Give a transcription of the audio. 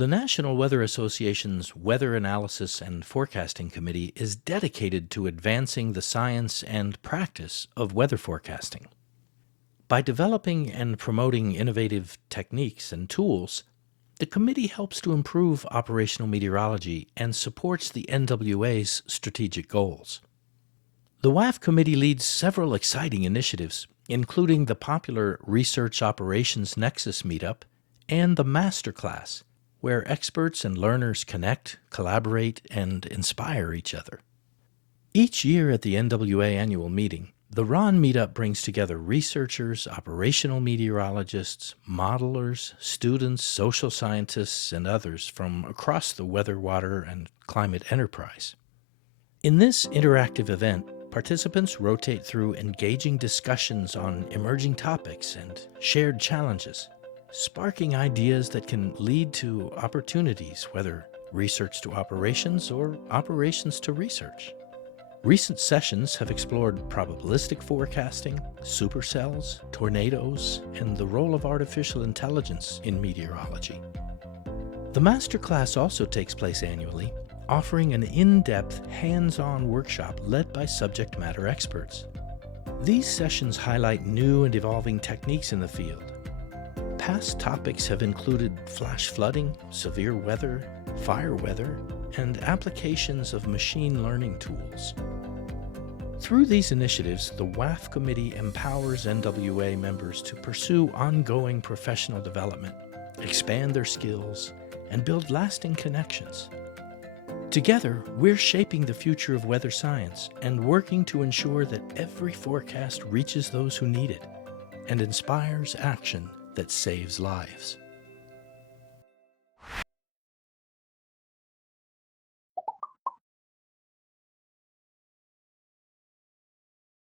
The National Weather Association's Weather Analysis and Forecasting Committee is dedicated to advancing the science and practice of weather forecasting. By developing and promoting innovative techniques and tools, the committee helps to improve operational meteorology and supports the NWA's strategic goals. The WAF Committee leads several exciting initiatives, including the popular Research Operations Nexus meetup and the Masterclass, where experts and learners connect, collaborate, and inspire each other. Each year at the NWA annual meeting, the RON meetup brings together researchers, operational meteorologists, modelers, students, social scientists, and others from across the weather, water, and climate enterprise. In this interactive event, participants rotate through engaging discussions on emerging topics and shared challenges, sparking ideas that can lead to opportunities, whether research to operations or operations to research. Recent sessions have explored probabilistic forecasting, supercells, tornadoes, and the role of artificial intelligence in meteorology. The Masterclass also takes place annually, offering an in-depth, hands-on workshop led by subject matter experts. These sessions highlight new and evolving techniques in the field. Past topics have included flash flooding, severe weather, fire weather, and applications of machine learning tools. Through these initiatives, the WAF Committee empowers NWA members to pursue ongoing professional development, expand their skills, and build lasting connections. Together, we're shaping the future of weather science and working to ensure that every forecast reaches those who need it and inspires action that saves lives.